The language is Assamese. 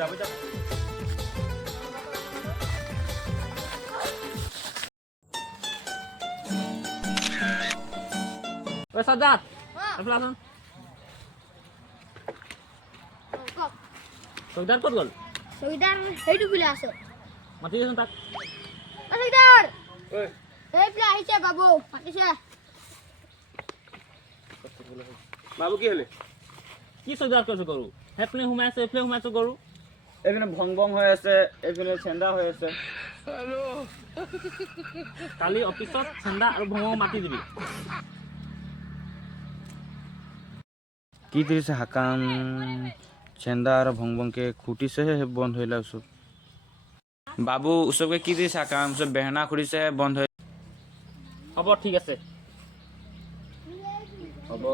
যাব যাব ওই সাজ্জাদ আসলে আসুন চৌকিদাৰ ক'ত গ'ল চৌকিদাৰ সেইটো ফালে আছে মাতি দেচোন তাক চৌকিদাৰ এইফালে আহিছে বাবু মাতিছে বাবু কি হলে কি চৌকিদাৰ কৰিছো গৰু সেইপিনে সোমাইছে এইফালে সোমাইছো গৰু এইপিনে ভং ভং হৈ আছে এইপিনে চেন্দা হৈ আছে কালি অফিচত চেন্দা আৰু ভঙক মাতি দিবি কি দিছে হাকাম চেন্দা আৰু ভং ভংকে খুটিছেহে বন্ধ হৈলে ওচব বাবু ওচবকে কি দিছে হাকাম ওচব বেহনা খুলিছেহে বন্ধ হৈ হ'ব ঠিক আছে হ'ব